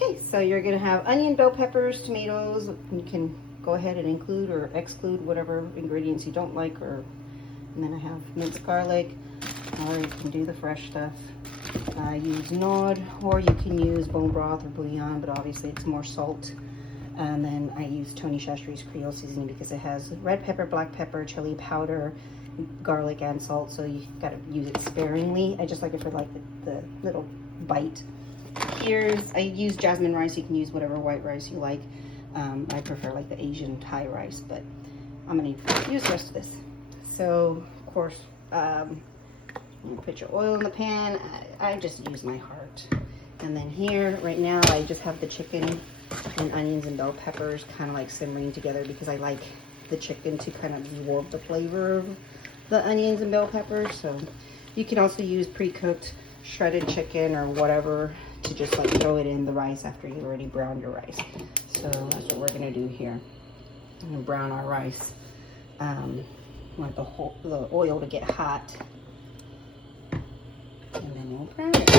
Okay, so you're gonna have onion, bell peppers, tomatoes. You can go ahead and include or exclude whatever ingredients you don't like, and then I have minced garlic, or you can do the fresh stuff. Use Nod, or you can use bone broth or bouillon, but obviously it's more salt. And then I use Tony Chachere's Creole seasoning because it has red pepper, black pepper, chili powder, garlic, and salt, so you gotta use it sparingly. I just like it for like the little bite. I use jasmine rice. You can use whatever white rice you like. I prefer like the Asian Thai rice, but I'm gonna use the rest of this. So of course, you put your oil in the pan. I just use my heart. And then here, right now, I just have the chicken and onions and bell peppers kind of like simmering together because I like the chicken to kind of absorb the flavor of the onions and bell peppers. So you can also use pre-cooked shredded chicken or whatever to just like throw it in the rice after you've already browned your rice. So that's what we're gonna do here. I'm gonna brown our rice. Want the oil to get hot. And then we'll brown it.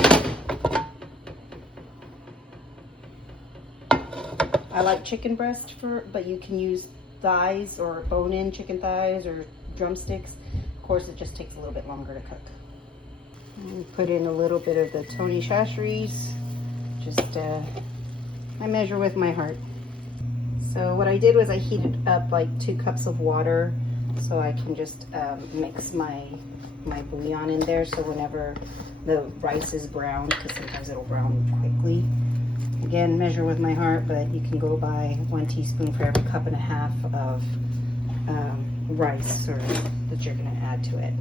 I like chicken breast but you can use thighs or bone-in chicken thighs or drumsticks. Of course, it just takes a little bit longer to cook. And put in a little bit of the Tony Chachere's. Just I measure with my heart. So what I did was I heated up like 2 cups of water so I can just mix my bouillon in there, so whenever the rice is browned, because sometimes it'll brown quickly. Again, measure with my heart, but you can go by 1 teaspoon for every 1.5 cups of rice that you're going to add to it.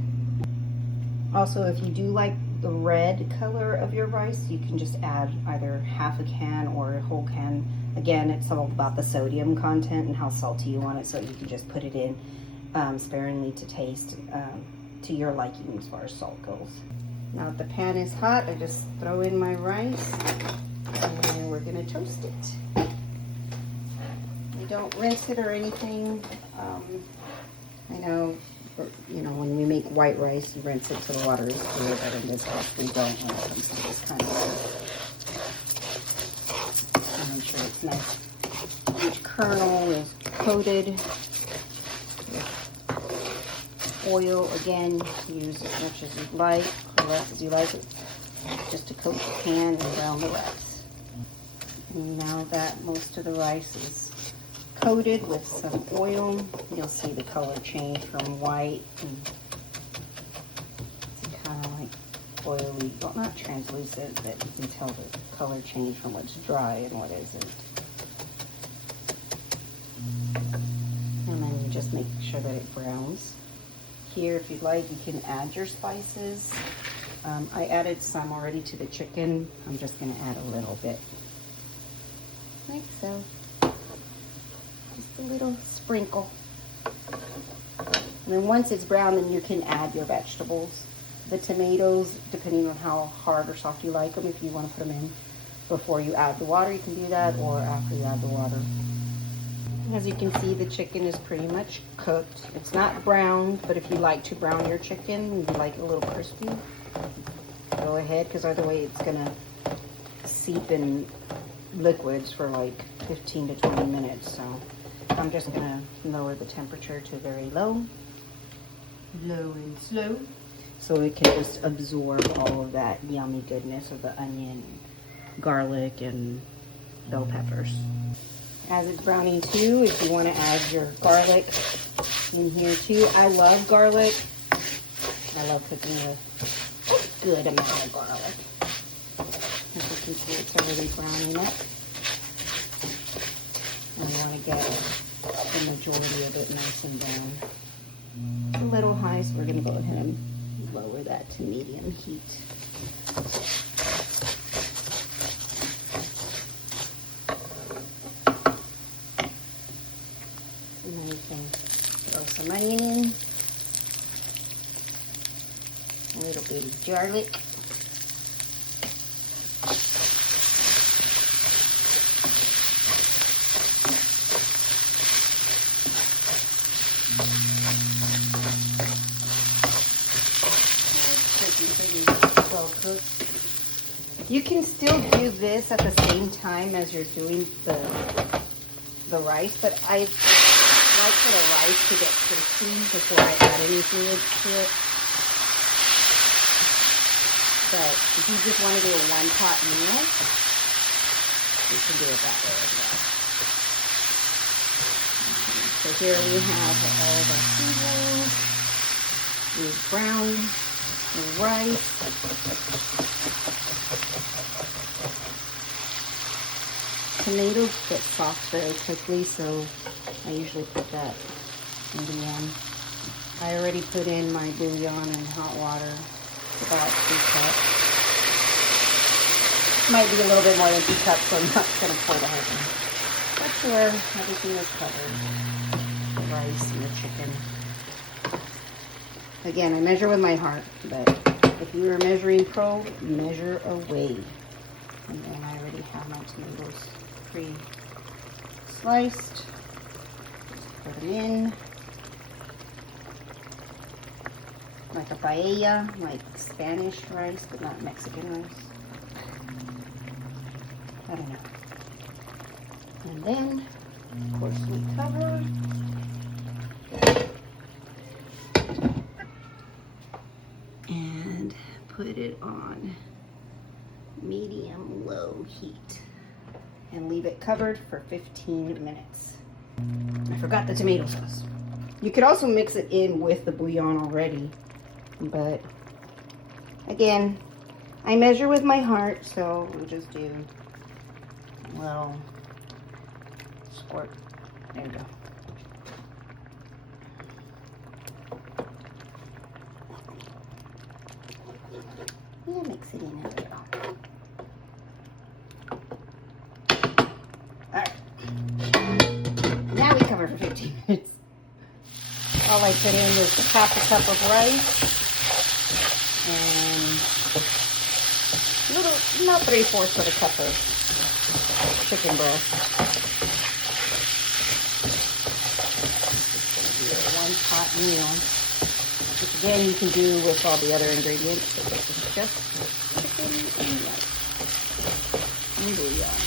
Also, if you do like the red color of your rice, you can just add either half a can or a whole can. Again, it's all about the sodium content and how salty you want it, so you can just put it in sparingly to taste, to your liking as far as salt goes. Now that the pan is hot, I just throw in my rice and we're gonna toast it. We don't rinse it or anything. I know, when we make white rice, you rinse it so the water is clear, but in this case we don't when it comes to this kind of stuff. And make sure it's nice. Each kernel is coated with oil. Again, use as much as you like, or less as you like it, just to coat the pan and brown the rest. And now that most of the rice is coated with some oil, you'll see the color change from white and kind of like oily, well, not translucent, but you can tell the color change from what's dry and what isn't. And then you just make sure that it browns. Here, if you'd like, you can add your spices. I added some already to the chicken. I'm just going to add a little bit, like so. Just a little sprinkle. And then once it's brown, then you can add your vegetables. The tomatoes, depending on how hard or soft you like them, if you want to put them in before you add the water, you can do that, or after you add the water. As you can see, the chicken is pretty much cooked. It's not browned, but if you like to brown your chicken, you like it a little crispy, go ahead, because either way it's gonna seep in liquids for like 15 to 20 minutes. So I'm just gonna lower the temperature to very low and slow, so it can just absorb all of that yummy goodness of the onion, garlic, and bell peppers. As it's browning too, if you want to add your garlic in here too. I love garlic. I love cooking with a good amount of garlic. As you can see, it's already browning up. And you want to get the majority of it nice and brown. It's a little high, so we're going to go ahead and lower that to medium heat. And then you can throw some onion in, a little bit of garlic, pretty well cooked. You can still do this at the same time as you're doing the rice, but I like for the rice to get crispy before I add any fluids to it. But if you just want to do a one-pot meal, you can do it that way as well. So here we have all the seasonings. We've browned the rice. Tomatoes get soft very quickly, so I usually put that in the end. I already put in my bouillon in hot water, about 2 cups. Might be a little bit more than 2 cups, so I'm not going to pour the whole thing. That's where everything is covered. The rice and the chicken. Again, I measure with my heart, but if you were measuring pro, measure away. And then I already have my tomatoes pre-sliced. Put them in. Like a paella, like Spanish rice, but not Mexican rice. I don't know. And then, of course, we cover. And put it on medium-low heat. And leave it covered for 15 minutes. I forgot the tomato sauce. You could also mix it in with the bouillon already. But, again, I measure with my heart, so we'll just do a little squirt. There you go. We'll mix it in a little. Alright. Now we cover for 15 minutes. All I put in was half a cup of rice and not 3/4 of a cup of chicken breast. This is going to be a one-pot meal, which again you can do with all the other ingredients, but this is just chicken and rice and bouillon.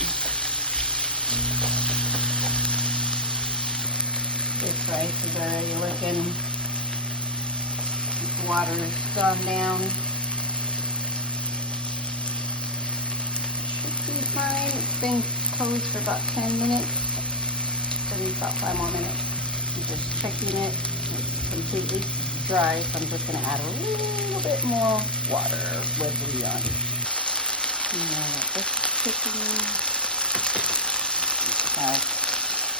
This rice is already looking, the water's gone down. Should be fine. It's been closed for about 10 minutes. Still needs about 5 more minutes. I'm just checking it. It's completely dry, so I'm just going to add a little bit more water with bouillon. Now this chicken has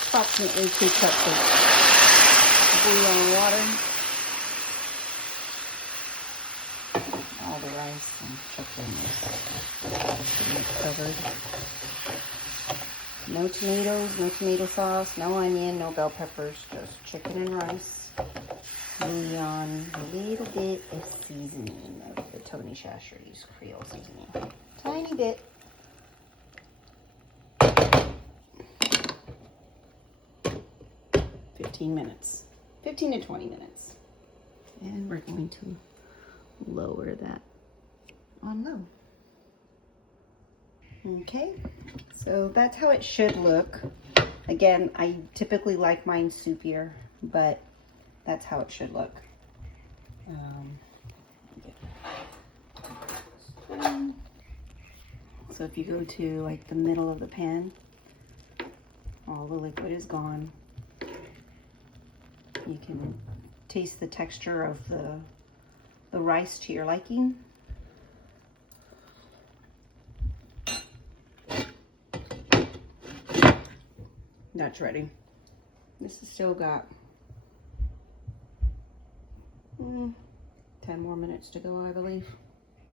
approximately 2 cups of bouillon water. All the rice and chicken is covered. No tomatoes, no tomato sauce, no onion, no bell peppers, just chicken and rice. Bouillon, a little bit of seasoning of the Tony Chachere's Creole seasoning. Tiny bit. Minutes, 15 to 20 minutes. And we're going to lower that on low. Okay, so that's how it should look. Again, I typically like mine soupier, but that's how it should look. So if you go to like the middle of the pan, all the liquid is gone. You can taste the texture of the rice to your liking. That's ready. This has still got 10 more minutes to go, I believe.